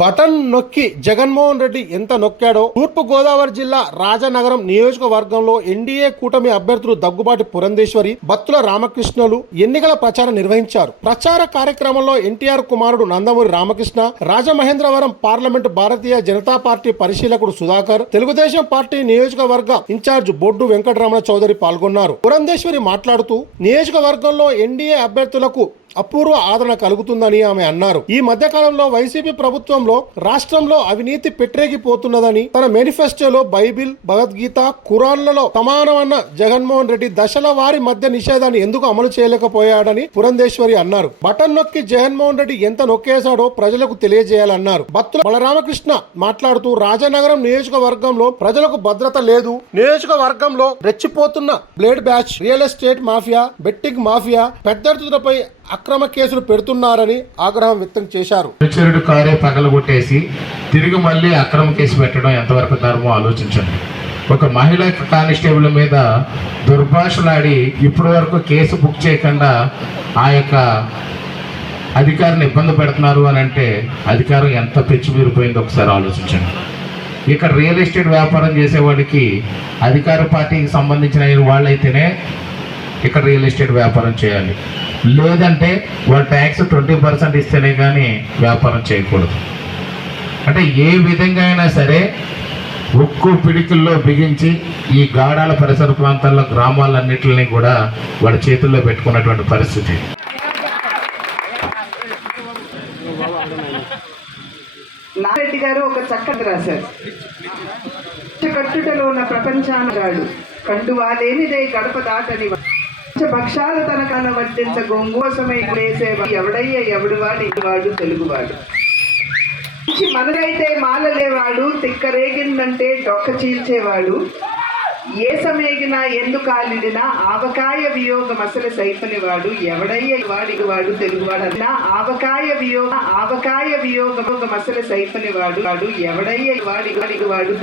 Button నొక్కి జగన్మోహన్ రెడ్డి ఎంత నొక్కాడో తూర్పు గోదావరి జిల్లా రాజనగరం నియోజకవర్గంలో ఎన్డీఏ కూటమి అభ్యర్థులు దగ్గుబాటి పురంధేశ్వరి, బత్తుల రామకృష్ణలు ఎన్నికల ప్రచారం నిర్వహించారు. ప్రచార కార్యక్రమంలో ఎన్టీఆర్ కుమారుడు Nandamuri Ramakrishna, Rajamahendravaram parliament Bharatiya Janata party పరిశీలకుడు Sudhakar, Telugu Desam party నియోజకవర్గ ఇన్ఛార్జ్ బొడ్డు వెంకటరమణ చౌదరి పాల్గొన్నారు. పురంధేశ్వరి మాట్లాడుతూ నియోజకవర్గంలో ఎన్డీఏ అభ్యర్థులకు అపూర్వ ఆదరణ కలుగుతుందని ఆమె అన్నారు. ఈ మధ్య కాలంలో వైసీపీ ప్రభుత్వంలో రాష్ట్రంలో అవినీతి పెట్టరేగిపోతున్నదని, తన మేనిఫెస్టోలో బైబిల్, భగవద్గీత, ఖురాన్లలో సమానమన్న జగన్మోహన్ రెడ్డి దశల వారి మధ్య నిషేధాన్ని ఎందుకు అమలు చేయలేకపోయాడని పురంధేశ్వరి అన్నారు. బటన్ నొక్కి జగన్మోహన్ రెడ్డి ఎంత నొక్కేశాడో ప్రజలకు తెలియజేయాలన్నారు. బత్తుల బలరామకృష్ణ మాట్లాడుతూ రాజనగరం నియోజకవర్గంలో ప్రజలకు భద్రత లేదు, నియోజకవర్గంలో రెచ్చిపోతున్న blade batch, real estate mafia, betting mafia పెద్దలపై అక్రమ కేసులు పెడుతున్నారని ఆగ్రహం వ్యక్తం చేశారు. అనుచరుడు కారే పగలగొట్టేసి తిరిగి మళ్ళీ అక్రమ కేసు పెట్టడం ఎంతవరకు ధర్మం ఆలోచించండి. ఒక మహిళా కానిస్టేబుల్ మీద దుర్భాషలాడి ఇప్పటి వరకు కేసు బుక్ చేయకుండా ఆ యొక్క అధికారిని ఇబ్బంది పెడుతున్నారు అని అంటే అధికారం ఎంత పెచ్చిమీరిపోయిందో ఒకసారి ఆలోచించండి. ఇక్కడ రియల్ ఎస్టేట్ వ్యాపారం చేసేవాడికి అధికార పార్టీకి సంబంధించిన వాళ్ళైతేనే ఇక్కడ రియల్ ఎస్టేట్ వ్యాపారం చేయాలి, లేదంటే వాళ్ళ ట్యాక్స్ 20% ఇస్తేనే కానీ వ్యాపారం చేయకూడదు. అంటే ఏ విధంగా అయినా సరే ఉక్కు పిడికిల్లో బిగించి ఈ గాడాల పరిసర ప్రాంతాల్లో గ్రామాలన్నింటినీ కూడా వాళ్ళ చేతుల్లో పెట్టుకున్నటువంటి పరిస్థితి. నారెడ్డి గారు ఒక చక్కటి రాశారు. కట్టుటలో ఉన్న ప్రపంచానగాడు కండువా లేనిదే గడప దాటని భక్షాలు తన కన వడ్డించ గొంగోసమై వేసేవాడు ఎవడయ్య ఎవడు వాడు తెలుగువాడు. మనదైతే మాలలేవాడు, తిక్కరేగిందంటే డొక్క చీల్చేవాడు, ఏ సమేగినా ఎందుకాలిడినా ఆవకాయ వియోగం అసలు సైపనివాడు ఎవడయ్య వాడు తెలుగువాడు. ఆవకాయ వియోగం అసలు సైపనివాడు ఎవడయ్య వాడు